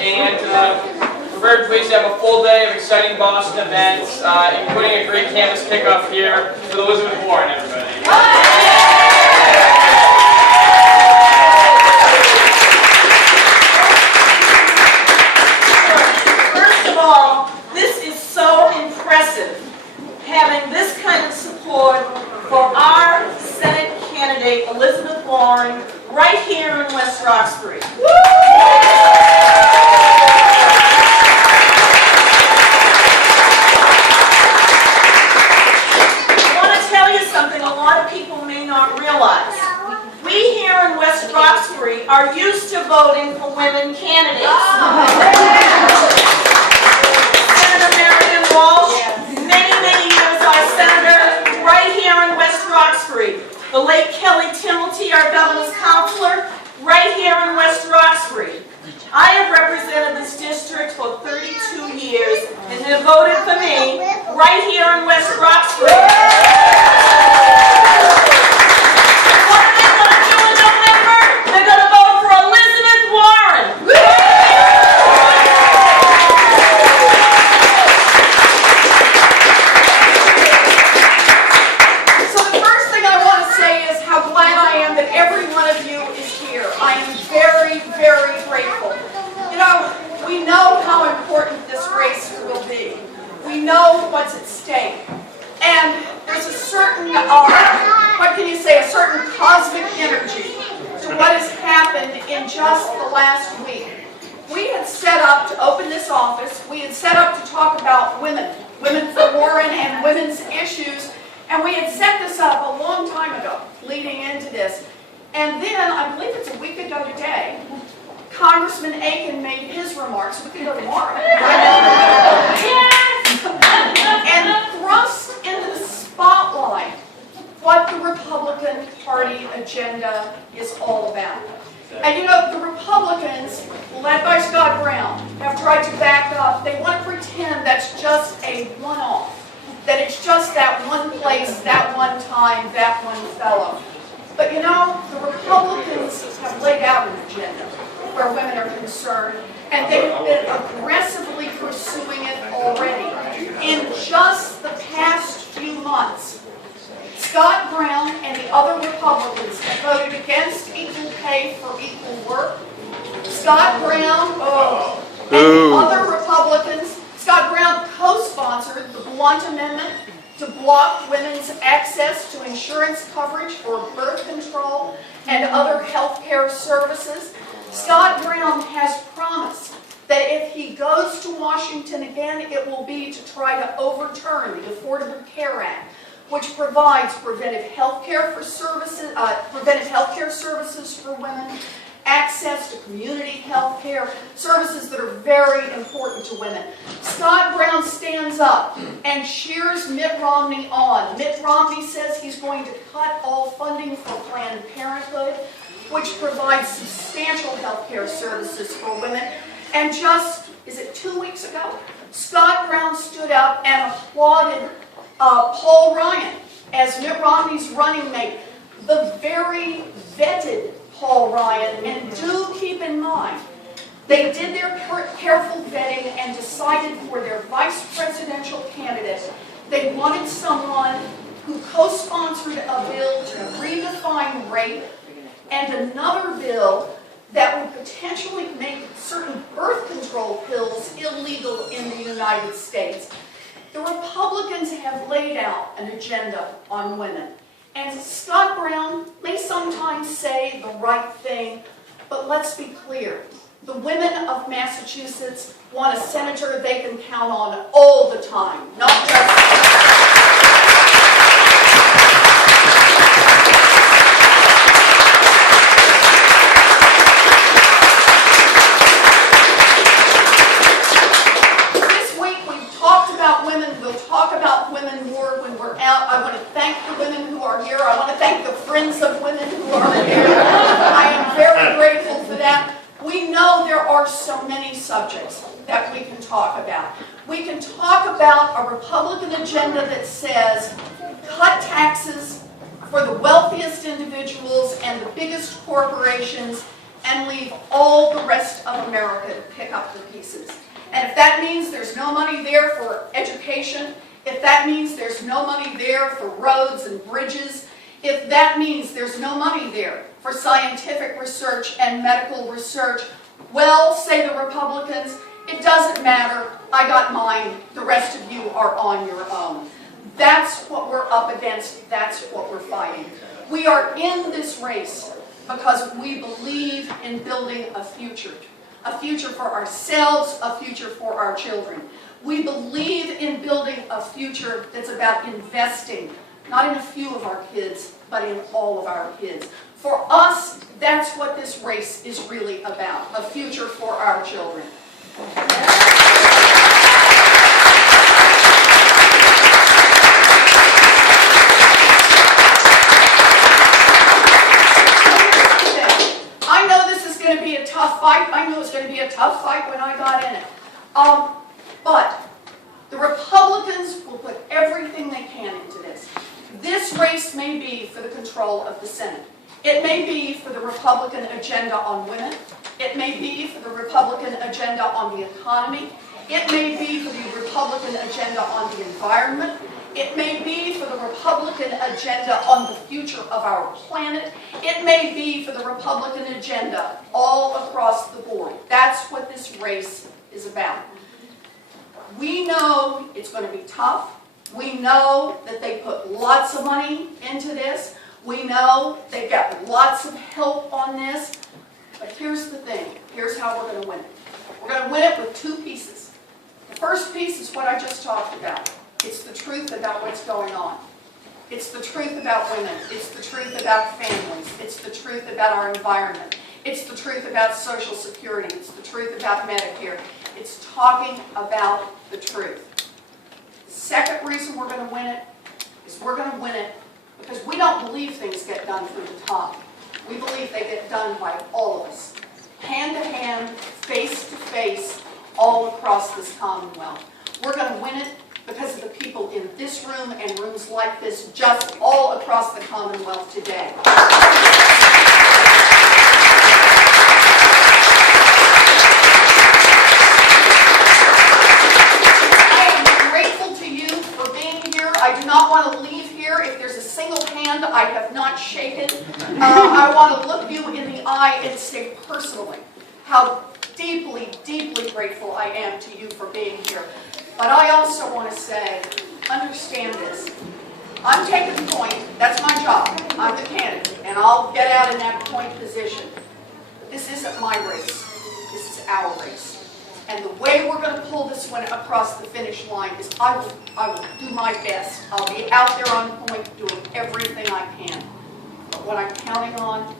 and we're very pleased to have a full day of exciting Boston events, including a great campus kickoff here with Elizabeth Warren, everybody. First of all, this is so impressive, having this kind of support for our Senate candidate, Elizabeth Warren, right here in West Roxbury. I want to tell you something a lot of people may not realize. We here in West Roxbury are used to voting for women candidates. Senator Marion Walsh, many years our senator right here in West Roxbury. The late Kelly Timilty, our governor's counselor, right here in West Roxbury. I have represented this district for 32 years, and they voted for me right here in West Roxbury. What are they going to do in November? They're going to vote for Elizabeth Warren. So the first thing I want to say is how glad I am that every one of you is here. I am very grateful. You know, we know how important this race will be. We know what's at stake. And there's a certain, what can you say, a certain cosmic energy to what has happened in just the last week. We had set up to open this office, we had set up to talk about women for Warren and women's issues, and we had set this up a long time ago, leading into this. And then, I believe it's a week ago today, Congressman Aiken made his remarks. We can go tomorrow. And thrust into the spotlight what the Republican Party agenda is all about. And you know, the Republicans, led by Scott Brown, have tried to back up. They want to pretend that's just a one-off, that it's just that one place, that one time, that one fellow. But you know, the Republicans have laid out an agenda where women are concerned, and they've been aggressively pursuing it already. In just the past few months, Scott Brown and the other Republicans have voted against equal pay for equal work. Scott Brown and the other Republicans, Scott Brown co-sponsored the Blunt Amendment to block women's access to insurance coverage for birth control and other health care services. Scott Brown has promised that if he goes to Washington again, it will be to try to overturn the Affordable Care Act, which provides preventive health care services for women, access to community health care, services that are very important to women. Scott Brown stands up and cheers Mitt Romney on. Mitt Romney says he's going to cut all funding for Planned Parenthood, which provides substantial health care services for women. And just, is it 2 weeks ago, Scott Brown stood up and applauded Paul Ryan as Mitt Romney's running mate, the very vetted Paul Ryan. And do keep in mind, they did their careful vetting and decided for their vice presidential candidate, they wanted someone who co-sponsored a bill to redefine rape and another bill that would potentially make certain birth control pills illegal in the United States. The Republicans have laid out an agenda on women. And Scott Brown may sometimes say the right thing, but let's be clear. The women of Massachusetts want a senator they can count on all the time, not just... I want to thank the women who are here. I want to thank the friends of women who are here. I am very grateful for that. We know there are so many subjects that we can talk about. We can talk about a Republican agenda that says cut taxes for the wealthiest individuals and the biggest corporations and leave all the rest of America to pick up the pieces. And if that means there's no money there for education, if that means there's no money there for roads and bridges, if that means there's no money there for scientific research and medical research, well, say the Republicans, it doesn't matter, I got mine, the rest of you are on your own. That's what we're up against, that's what we're fighting. We are in this race because we believe in building a future for ourselves, a future for our children. We believe in building a future that's about investing, not in a few of our kids, but in all of our kids. For us, that's what this race is really about, a future for our children. I know this is going to be a tough fight. I knew it was going to be a tough fight when I got in it. But the Republicans will put everything they can into this. This race may be for the control of the Senate. It may be for the Republican agenda on women. It may be for the Republican agenda on the economy. It may be for the Republican agenda on the environment. It may be for the Republican agenda on the future of our planet. It may be for the Republican agenda all across the board. That's what this race is about. We know it's going to be tough. We know that they put lots of money into this. We know they've got lots of help on this. But here's the thing. Here's how we're going to win it. We're going to win it with two pieces. The first piece is what I just talked about. It's the truth about what's going on. It's the truth about women. It's the truth about families. It's the truth about our environment. It's the truth about Social Security. It's the truth about Medicare. It's talking about the truth. The second reason we're going to win it is we're going to win it because we don't believe things get done from the top. We believe they get done by all of us. Hand to hand, face to face, all across this Commonwealth. We're going to win it because of the people in this room and rooms like this just all across the Commonwealth today. I am grateful to you for being here. I do not want to leave here if there's a single hand I have not shaken. I want to look you in the eye and say personally how deeply, deeply grateful I am to you for being here. But I also want to say, understand this. I'm taking the point. That's my job. I'm the candidate, and I'll get out in that point position. But this isn't my race. This is our race. And the way we're going to pull this one across the finish line is I will do my best. I'll be out there on point doing everything I can. But what I'm counting on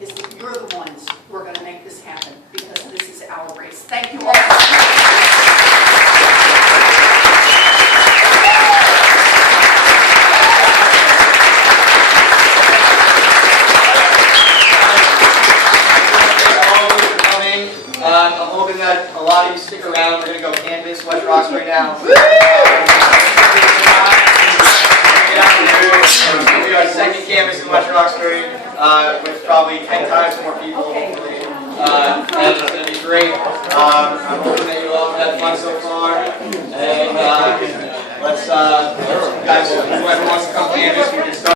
is that you're the ones who are going to make this happen because this is our race. Thank you all. I'm hoping that a lot of you stick around. We're going to go canvas West Roxbury now. Get out there. It's going to be our second canvas in West Roxbury with probably 10 times more people. And it's going to be great. I'm hoping that you all have had fun so far. And let's guys, whoever wants to come canvas, we can start.